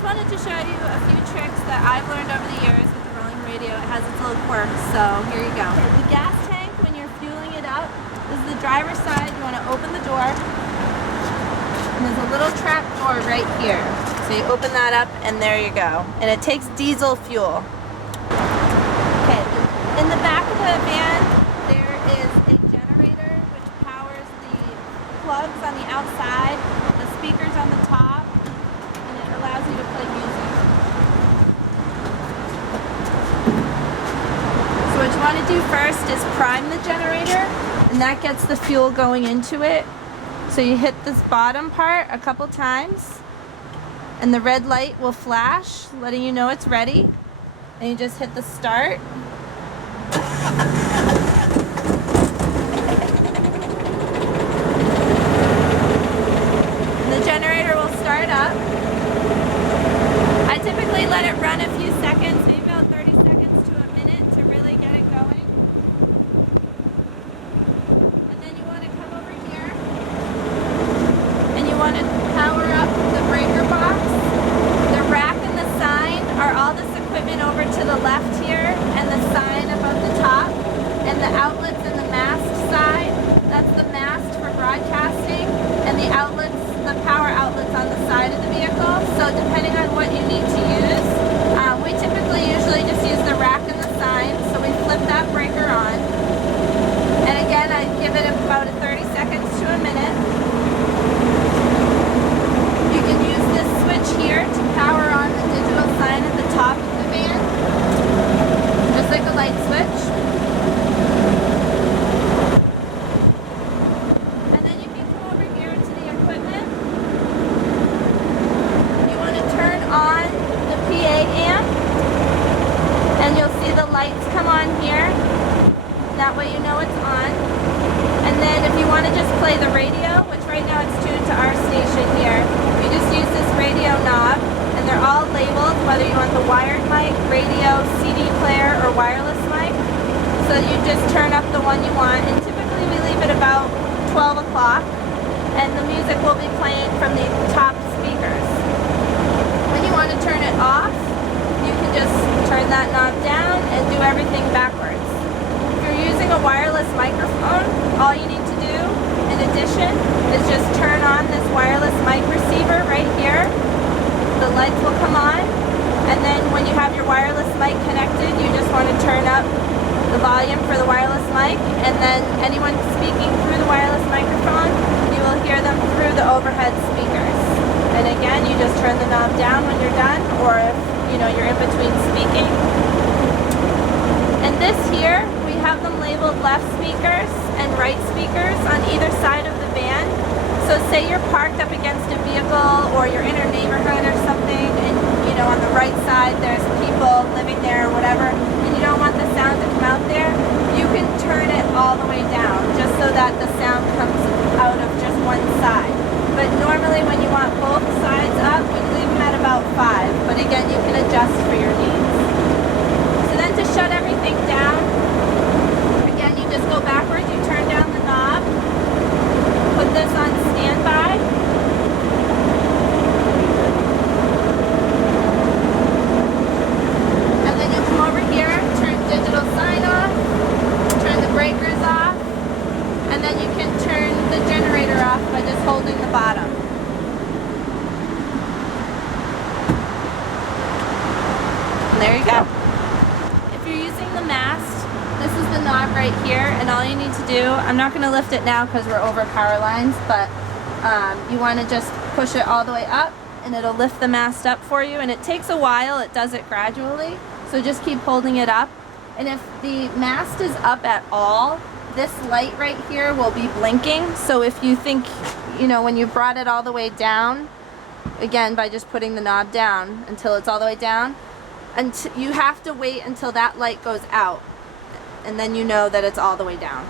just wanted to show you a few tricks that I've learned over the years with the rolling radio. It has its little quirks, so here you go. The gas tank, when you're fueling it up, this is the driver's side. You want to open the door, and there's a little trap door right here. So you open that up, and there you go. And it takes diesel fuel. Okay, in the back of the van, there is a generator which powers the plugs on the outside, the speakers on the top, and it allows you to play music. So what you want to do first is prime the generator, and that gets the fuel going into it. So you hit this bottom part a couple times, and the red light will flash, letting you know it's ready. And you just hit the start. The generator will start up. I typically let it run a few seconds, maybe about 30 seconds to a minute to really get it going. And then you want to come over here and you want to power up the breaker box. The rack and the sign are all this equipment over to the left here, and the sign above the top, and the outlets and the mast side. That's the mast for broadcasting, and the outlets, the power outlets on the side of the vehicle. So depending on what you need to use, we typically usually just use the rack and the sign. So we flip that breaker on, and again I give it about 30 seconds to a minute. You can use this switch here to power on the digital sign at the top of the van, just like a light switch. And then you can come over here to the equipment. You want to turn on the PA amp, and you'll see the lights come on here. That way you know it's on. And then if you want to just play the radio, which right now it's tuned to our station here, you just use this radio knob, and they're all labeled, whether you want the wired mic, radio, CD player, or wireless mic. So you just turn up the one you want, and typically we leave it about 12 o'clock, and the music will be playing from the top speakers. When you want to turn it off, you can just turn that knob down and do everything backwards. If you're using a wireless microphone, all you need to do, in addition, is just turn on this wireless mic receiver right here. The lights will come on, and then when you have your wireless mic connected, you just want to turn up the volume for the wireless mic, and then anyone speaking through the wireless microphone, you will hear them through the overhead speakers. And again, you just turn the knob down when you're done, or if you're in between speaking. And this here, we have them labeled left speakers and right speakers on either side of the van. So say you're parked up against a vehicle, or you're in a neighborhood or something, and on the right side there's people living there or whatever, and you don't want the sound to come out there, you can turn it all the way down just so that the sound comes out of just one side. But normally when you want both sides up, we leave them at about 5, but again you can adjust for your needs. So then to shut everything down, again you just go backwards, you turn down the knob, put this on standby, and then you'll come over here, turn digital sign off, turn the breakers off, and then you can turn the generator off by just holding the bottom. And there you go. If you're using the mast, this is the knob right here, and all you need to do, I'm not going to lift it now because we're over power lines, but you want to just push it all the way up, and it'll lift the mast up for you, and it takes a while, it does it gradually, so just keep holding it up. And if the mast is up at all, this light right here will be blinking, so if you think, when you brought it all the way down, again by just putting the knob down until it's all the way down, and you have to wait until that light goes out, and then you know that it's all the way down.